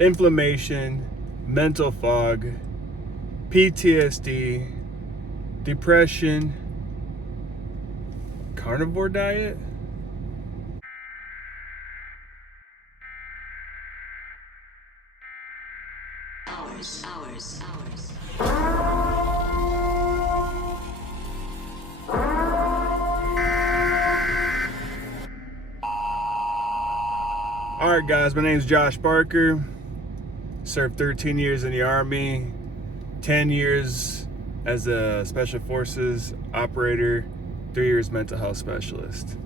inflammation, mental fog, PTSD, depression, carnivore diet. Hours. Alright guys, my name is Josh Barker. Served 13 years in the Army, 10 years as a Special Forces operator, 3 years mental health specialist.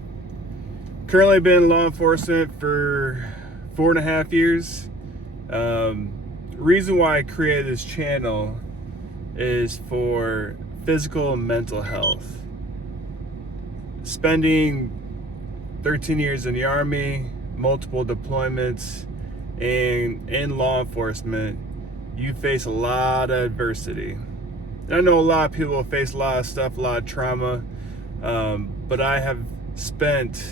Currently been in law enforcement for 4.5 years. Reason why I created this channel is for physical and mental health. Spending 13 years in the Army, multiple deployments, and in law enforcement, you face a lot of adversity. And I know a lot of people face a lot of stuff, a lot of trauma, but I have spent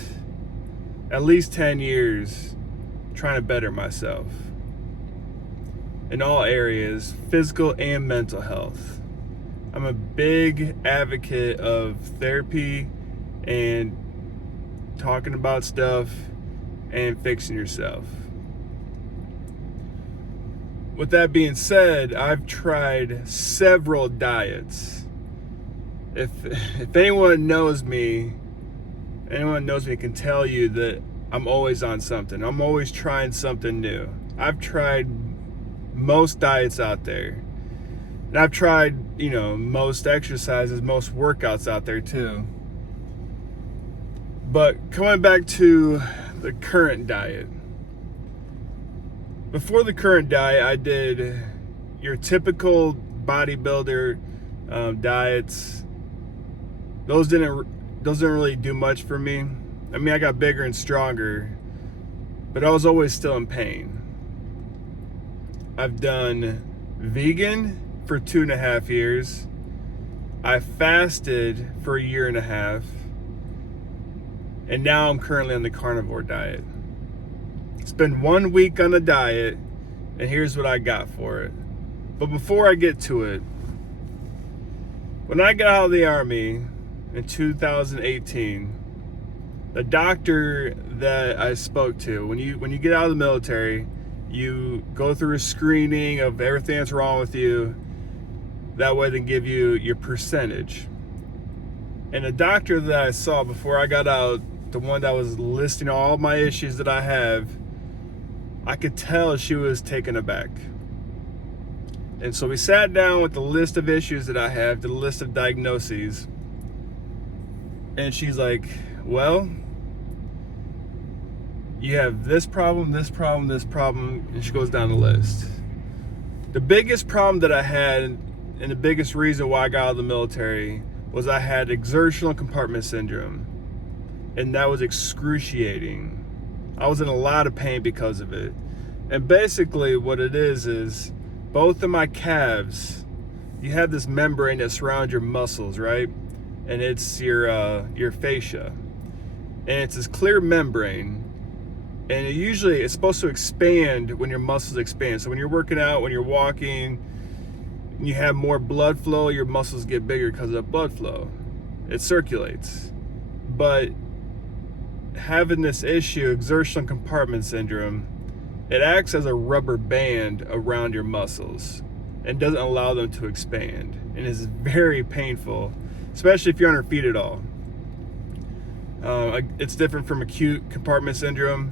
at least 10 years trying to better myself in all areas, physical and mental health. I'm a big advocate of therapy and talking about stuff and fixing yourself. With that being said, I've tried several diets. If anyone knows me can tell you that I'm always on something. I'm always trying something new. I've tried most diets out there. And I've tried, most exercises, most workouts out there too. But coming back to the current diet. Before the current diet, I did your typical bodybuilder diets. Those didn't really do much for me. I mean, I got bigger and stronger, but I was always still in pain. I've done vegan for 2.5 years. I fasted for 1.5 years. And now I'm currently on the carnivore diet. Spend 1 week on a diet, and here's what I got for it. But before I get to it, when I got out of the Army in 2018, the doctor that I spoke to, when you get out of the military, you go through a screening of everything that's wrong with you. That way they can give you your percentage. And the doctor that I saw before I got out, the one that was listing all my issues that I have, I could tell she was taken aback. And so we sat down with the list of issues that I have, the list of diagnoses. And she's like, well, you have this problem, this problem, this problem, and she goes down the list. The biggest problem that I had, and the biggest reason why I got out of the military, was I had exertional compartment syndrome. And that was excruciating. I was in a lot of pain because of it. And basically what it is both of my calves, you have this membrane that surrounds your muscles, right? And it's your fascia. And it's this clear membrane. And it's supposed to expand when your muscles expand. So when you're working out, when you're walking, you have more blood flow, your muscles get bigger because of blood flow. It circulates. But having this issue, exertional compartment syndrome, it acts as a rubber band around your muscles and doesn't allow them to expand, and is very painful, especially if you're on your feet at all. It's different from acute compartment syndrome,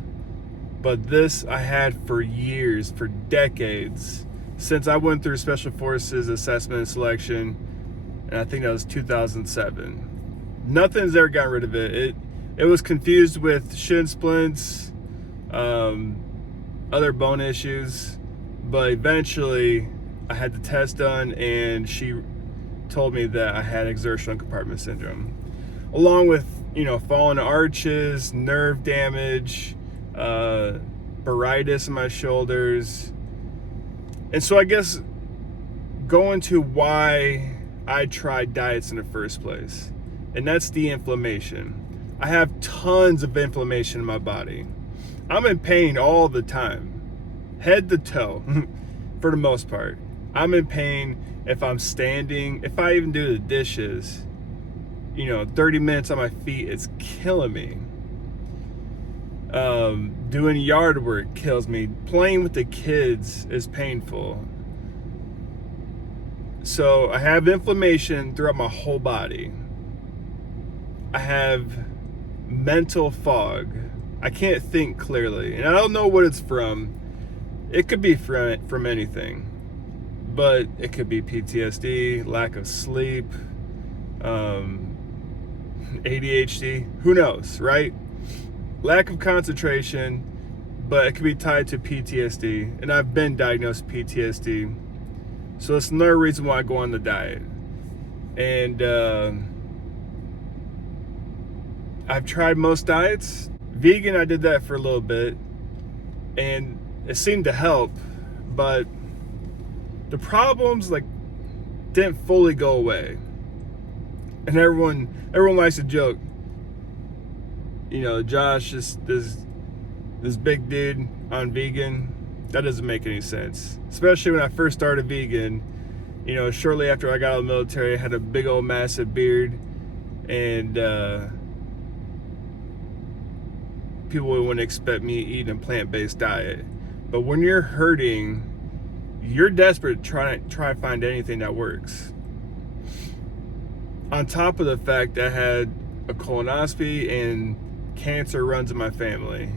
but this I had for years, for decades, since I went through Special Forces assessment and selection, and I think that was 2007. Nothing's ever gotten rid of it. It was confused with shin splints, other bone issues, but eventually I had the test done and she told me that I had exertional compartment syndrome, along with fallen arches, nerve damage, bursitis in my shoulders. And so I guess going to why I tried diets in the first place, and that's the inflammation. I have tons of inflammation in my body. I'm in pain all the time, head to toe, for the most part. I'm in pain if I'm standing, if I even do the dishes, 30 minutes on my feet, it's killing me. Doing yard work kills me. Playing with the kids is painful. So I have inflammation throughout my whole body. I have mental fog. I can't think clearly, and I don't know what it's from. It could be from anything, but it could be PTSD, lack of sleep, ADHD, who knows, right? Lack of concentration, but it could be tied to PTSD, and I've been diagnosed with PTSD, so it's another reason why I go on the diet. And I've tried most diets. Vegan, I did that for a little bit, and it seemed to help, but the problems didn't fully go away. And everyone likes to joke, Josh, this big dude on vegan. That doesn't make any sense. Especially when I first started vegan, shortly after I got out of the military, I had a big old massive beard, and people wouldn't expect me eating a plant-based diet. But when you're hurting, you're desperate to try to find anything that works. On top of the fact that I had a colonoscopy and cancer runs in my family,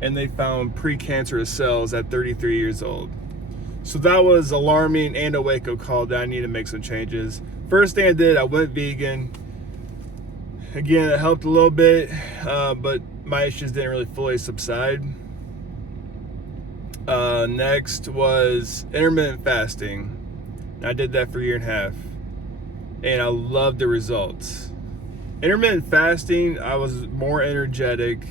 and they found precancerous cells at 33 years old. So that was alarming and a wake-up call that I need to make some changes. First thing I did, I went vegan. Again, it helped a little bit, but my issues didn't really fully subside. Next was intermittent fasting. I did that for a year and a half, and I loved the results. Intermittent fasting, I was more energetic.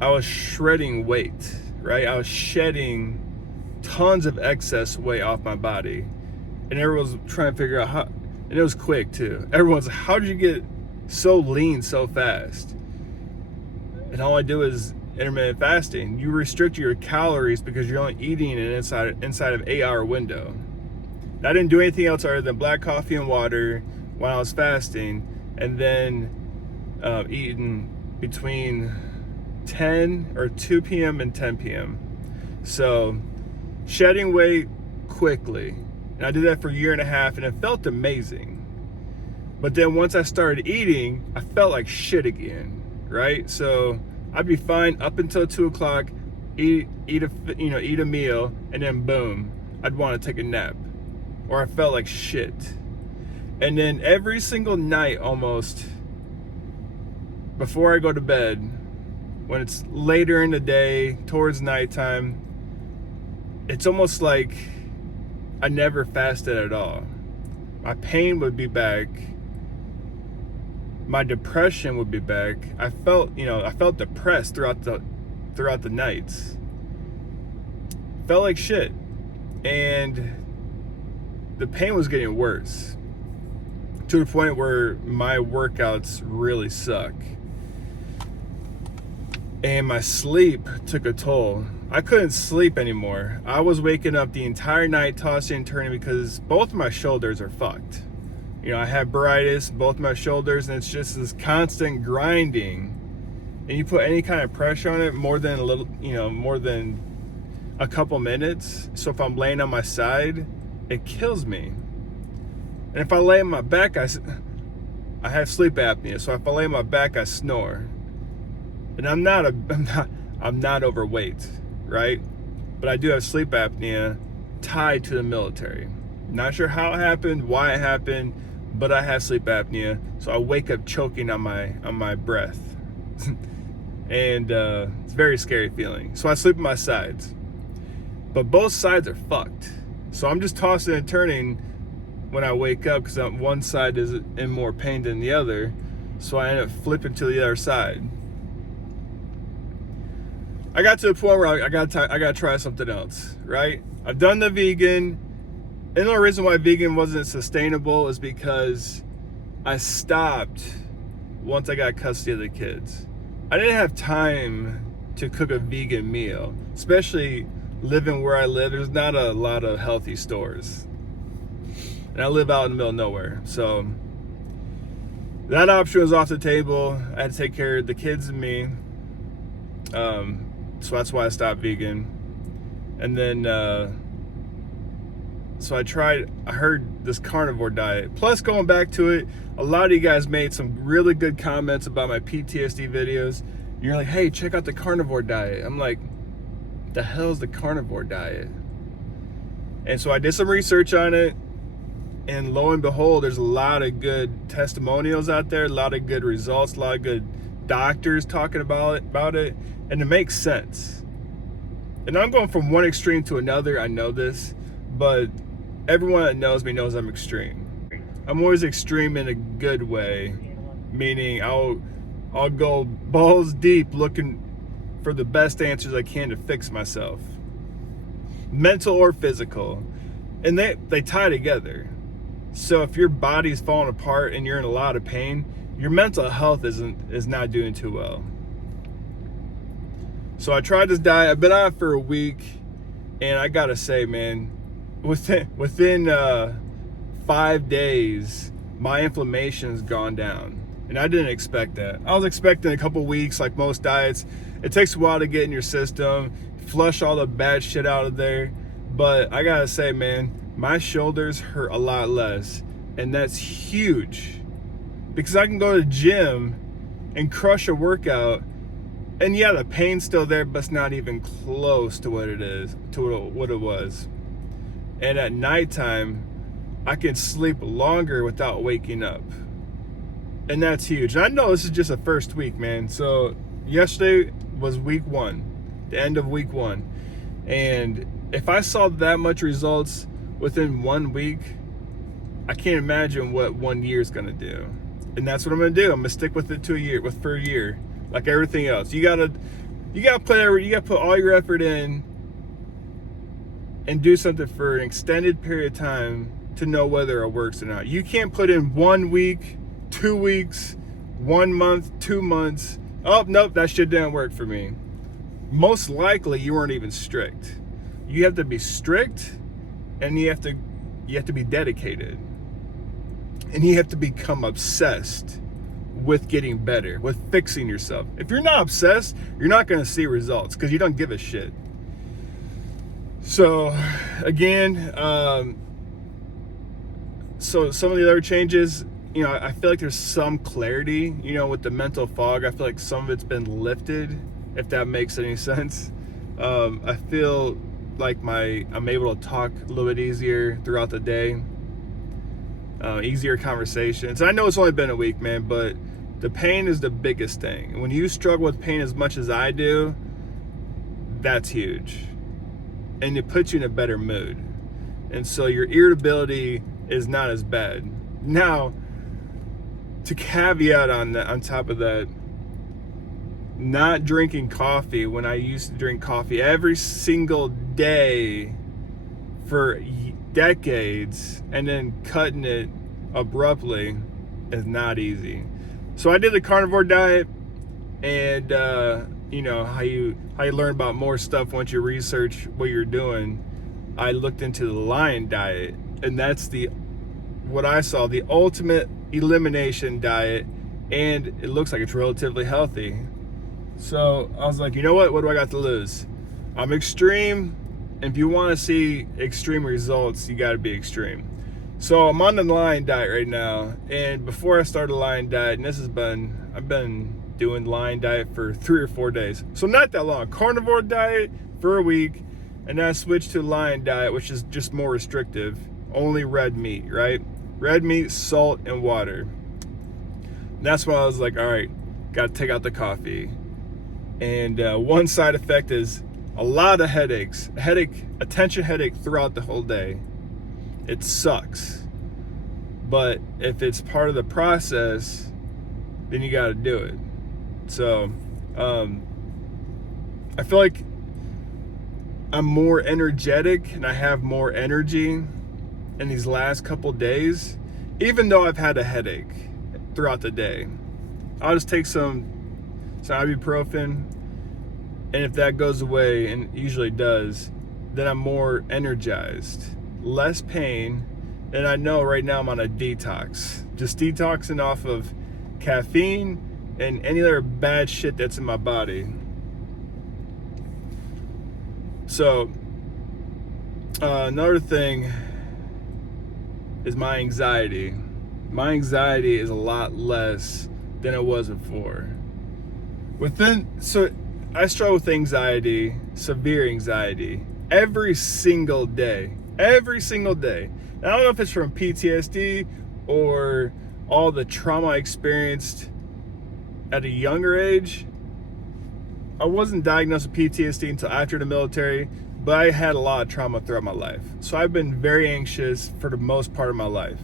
I was shredding weight, right? I was shedding tons of excess weight off my body, and everyone was trying to figure out how, and it was quick too. Everyone's like, how did you get so lean so fast? And all I do is intermittent fasting. You restrict your calories because you're only eating it inside of 8-hour window. I didn't do anything else other than black coffee and water while I was fasting, and then eating between 10 or 2 p.m. and 10 p.m. So shedding weight quickly. And I did that for a year and a half, and it felt amazing. But then once I started eating, I felt like shit again, right? So I'd be fine up until 2 o'clock, eat a meal, and then boom, I'd want to take a nap, or I felt like shit. And then every single night, almost before I go to bed, when it's later in the day, towards nighttime, it's almost like I never fasted at all. My pain would be back. My depression would be back. I felt depressed throughout the nights. Felt like shit. And the pain was getting worse, to the point where my workouts really suck. And my sleep took a toll. I couldn't sleep anymore. I was waking up the entire night, tossing and turning, because both of my shoulders are fucked. I have bursitis, both my shoulders, and it's just this constant grinding. And you put any kind of pressure on it, more than a couple minutes. So if I'm laying on my side, it kills me. And if I lay on my back, I have sleep apnea. So if I lay on my back, I snore. And I'm not overweight, right? But I do have sleep apnea tied to the military. Not sure how it happened, why it happened, but I have sleep apnea, so I wake up choking on my breath. And it's a very scary feeling. So I sleep on my sides, but both sides are fucked. So I'm just tossing and turning when I wake up, because one side is in more pain than the other. So I end up flipping to the other side. I got to a point where I gotta try something else, right? I've done the vegan. And the reason why vegan wasn't sustainable is because I stopped once I got custody of the kids. I didn't have time to cook a vegan meal, especially living where I live, there's not a lot of healthy stores. And I live out in the middle of nowhere. So that option was off the table. I had to take care of the kids and me. So that's why I stopped vegan. And then, so I heard this carnivore diet. Plus, going back to it, a lot of you guys made some really good comments about my PTSD videos. You're like, hey, check out the carnivore diet. I'm like, the hell's the carnivore diet? And so I did some research on it, and lo and behold, there's a lot of good testimonials out there, a lot of good results, a lot of good doctors talking about it, and it makes sense. And I'm going from one extreme to another, I know this, but everyone that knows me knows I'm extreme. I'm always extreme in a good way, meaning I'll go balls deep looking for the best answers I can to fix myself, mental or physical, and they tie together. So if your body's falling apart and you're in a lot of pain, your mental health is not doing too well. So I tried this diet. I've been on it for a week, and I gotta say, man, within 5 days, my inflammation's gone down, and I didn't expect that. I was expecting a couple weeks, like most diets. It takes a while to get in your system, flush all the bad shit out of there. But I gotta say, man, my shoulders hurt a lot less, and that's huge, because I can go to the gym and crush a workout, and yeah, the pain's still there, but it's not even close to what it was. And at nighttime, I can sleep longer without waking up, and that's huge. And I know this is just the first week, man. So yesterday was week 1, the end of week 1, and if I saw that much results within 1 week, I can't imagine what 1 year is gonna do. And that's what I'm gonna do. I'm gonna stick with it for a year, like everything else. You gotta put all your effort in and do something for an extended period of time to know whether it works or not. You can't put in 1 week, 2 weeks, 1 month, 2 months. Oh, nope, that shit didn't work for me. Most likely you weren't even strict. You have to be strict, and you have to be dedicated. And you have to become obsessed with getting better, with fixing yourself. If you're not obsessed, you're not gonna see results, because you don't give a shit. So again, so some of the other changes, you know, I feel like there's some clarity, you know, with the mental fog. I feel like some of it's been lifted, if that makes any sense. I feel like I'm able to talk a little bit easier throughout the day, easier conversations. I know it's only been a week, man, but the pain is the biggest thing. When you struggle with pain as much as I do, that's huge. And it puts you in a better mood. And so your irritability is not as bad. Now, to caveat on top of that, not drinking coffee when I used to drink coffee every single day for decades, and then cutting it abruptly is not easy. So I did the carnivore diet, and you know how you learn about more stuff once you research what you're doing. I looked into the lion diet, and that's what I saw, the ultimate elimination diet, and it looks like it's relatively healthy. So I was like, you know what do I got to lose? I'm extreme, and if you want to see extreme results, you got to be extreme. So I'm on the lion diet right now, and before I started the lion diet, and I've been doing lion diet for 3 or 4 days, so not that long. Carnivore diet for a week, and then I switched to lion diet, which is just more restrictive, only red meat, right? Red meat, salt, and water. And that's why I was like, all right, got to take out the coffee. And one side effect is a lot of headaches, attention headache throughout the whole day. It sucks, but if it's part of the process, then you got to do it. So I feel like I'm more energetic, and I have more energy in these last couple days, even though I've had a headache throughout the day. I'll just take some ibuprofen, and if that goes away, and it usually does, then I'm more energized, less pain, and I know right now I'm on a detox. Just detoxing off of caffeine and any other bad shit that's in my body. So, another thing is my anxiety. My anxiety is a lot less than it was before. So I struggle with anxiety, severe anxiety, every single day. Every single day. I don't know if it's from PTSD or all the trauma I experienced at a younger age. I wasn't diagnosed with PTSD until after the military, but I had a lot of trauma throughout my life. So I've been very anxious for the most part of my life.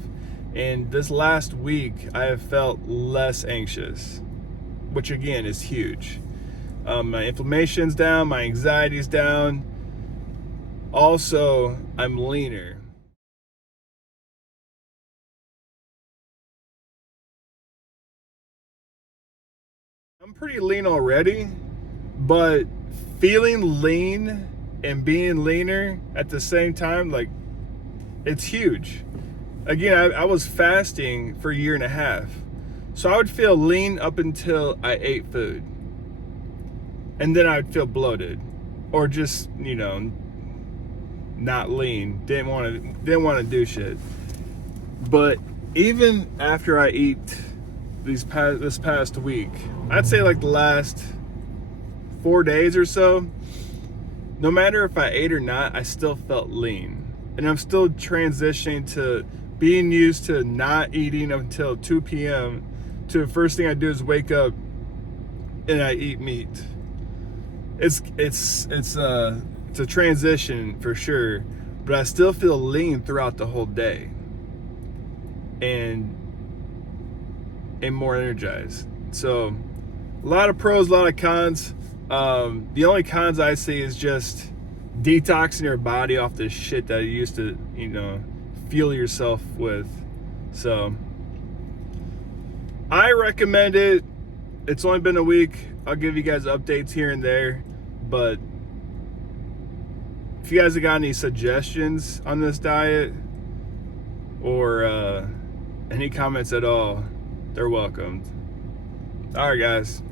And this last week, I have felt less anxious, which again is huge. My inflammation's down, my anxiety's down. Also, I'm leaner. I'm pretty lean already, but feeling lean and being leaner at the same time, like, it's huge. Again, I was fasting for a year and a half. So I would feel lean up until I ate food. And then I'd feel bloated. Or just, not lean. Didn't want to do shit. But even after I eat this past week, I'd say like the last 4 days or so, no matter if I ate or not, I still felt lean. And I'm still transitioning to being used to not eating until 2 p.m. to the first thing I do is wake up and I eat meat. It's a transition for sure, but I still feel lean throughout the whole day and more energized. So a lot of pros, a lot of cons. The only cons I see is just detoxing your body off the shit that you used to, fuel yourself with. So I recommend it. It's only been a week. I'll give you guys updates here and there, but if you guys have got any suggestions on this diet or any comments at all, they're welcomed. All right, guys.